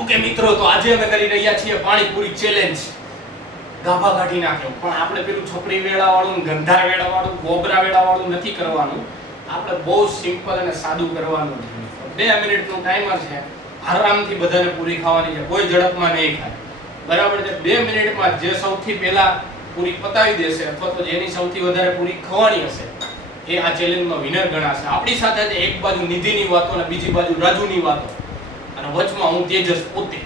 Okay મિત્રો, તો આજે અમે કરી રહ્યા છીએ પાણીપુરી ચેલેન્જ. ગાભા કાઢી નાખ્યો, પણ આપણે પેલું છપરી વેળા વાળું, ગંધાર વેળા વાળું, ગોબરા વેળા વાળું નથી કરવાનું. આપણે બહુ સિમ્પલ અને સાદું કરવાનું છે. 2 મિનિટનું ટાઈમર છે. આરામથી બધાને પૂરી ખાવાની છે, કોઈ ઝડપમાં નહીં ખાય. બરાબર છે? 2 મિનિટમાં જે સૌથી પહેલા પૂરી પતાવી દેશે અથવા તો જેની સૌથી વધારે પૂરી ખવાની હશે એ આ ચેલેન્જમાં વિનર ગણાશે. આપણી સાથે છે એક બાજુ નિધિની વાતો અને બીજી બાજુ રાજુની વાતો, અને વચમાં હું તેજસ પોતે.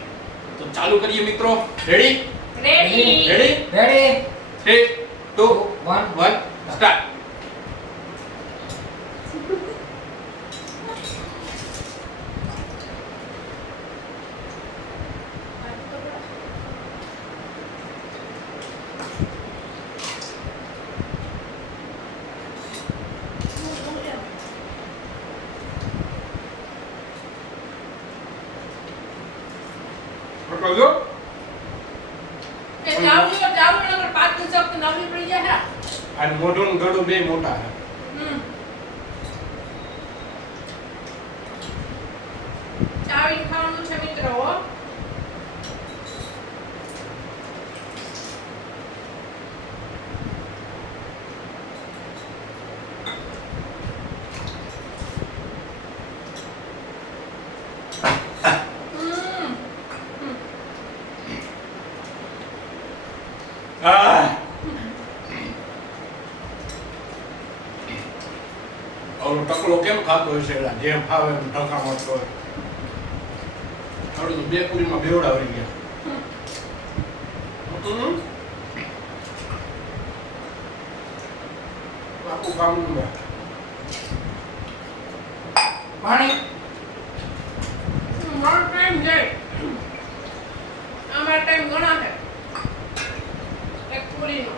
તો ચાલુ કરીએ મિત્રો. રેડી? રેડી? 3 2 1 સ્ટાર્ટ. પકડો. કે જાવ નગર 5 મિનિટ તો નવરી પડી જાય. આ મોઢું ને ગળું બે મોટા છે. ચાવીને ખાવાનું છે મિત્રો. ટકલો કેમ ખાતો હોય છે? જેમ ખાવે એમ ટકા મળતો હોય. આવડું તો 2 પૂરીમાં બેવડાવી ગયા. આખું કામ નું પાણી મારો ટાઈમ જાય. અમારો ટાઈમ ઘણા છે. એક પૂરીનો.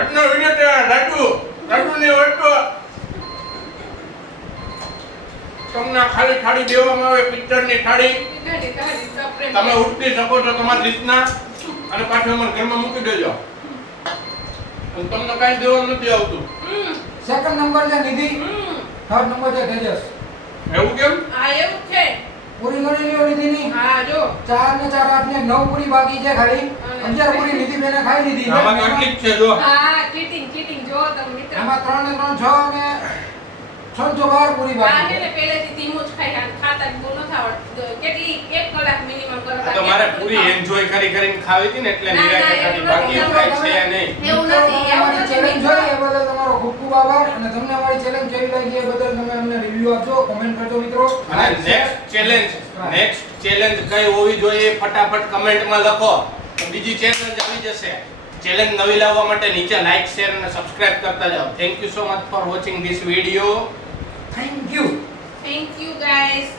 આજનો વિડીયો રાજુની વસ્તુ તમને ખાલી થાળી દેવામાં આવે, પિક્ચરની થાળી. તમે ઉઠી શકો છો તમારી રીતના, અને પાછું અમારા ઘરમાં મૂકી દેજો. અને તમને કાંઈ દેવાનું નથી આવતું. સેકન્ડ નંબર છે નિધિ, થર્ડ નંબર છે તેજસ. એવું કેમ? આ એવું છે. પૂરી ગણી લ્યો નિધિની. હા જો 4 ને 4 8 ને 9 પૂરી બાકી છે ખાલી. 11 પૂરી નિધિ બેને ખાઈ લીધી. આમાં કેટલી જ છે જો. હા ચીટિંગ જો તમે મિત્ર. આમાં 3 ને 3 6 ને 6 12 પૂરી આ બાકી ને પહેલેથી ધીમું જ ખાઈ ખાતા જ બહુ નથી આવડતું. કેટલી 1 કલાક મિનિમમ કરતા. તો મારે પૂરી એન્જોય કરીને ખાવી હતી ને એટલે નિરાતે ખાધી. બાકી એવું કાંઈ છે નહીં. એવું નથી. અમારી ચેલેન્જ જોઈ એ બદલ તમારો ખૂબ ખૂબ આભાર. અને તમને અમારી ચેલેન્જ કેવી લાગી એ બદલ તમે અમને રિવ્યુ આપજો, કમેન્ટ કરજો મિત્રો. અને નેક્સ્ટ ચેલેન્જ કઈ હોવી જોઈએ ફટાફટ કમેન્ટમાં લખો, તો બીજી ચેલેન્જ આવી જશે. ચેલેન્જ નવી લાવવા માટે નીચે લાઈક, શેર અને સબસ્ક્રાઇબ કરતા જાઓ. Thank you so much for watching this video. Thank you guys.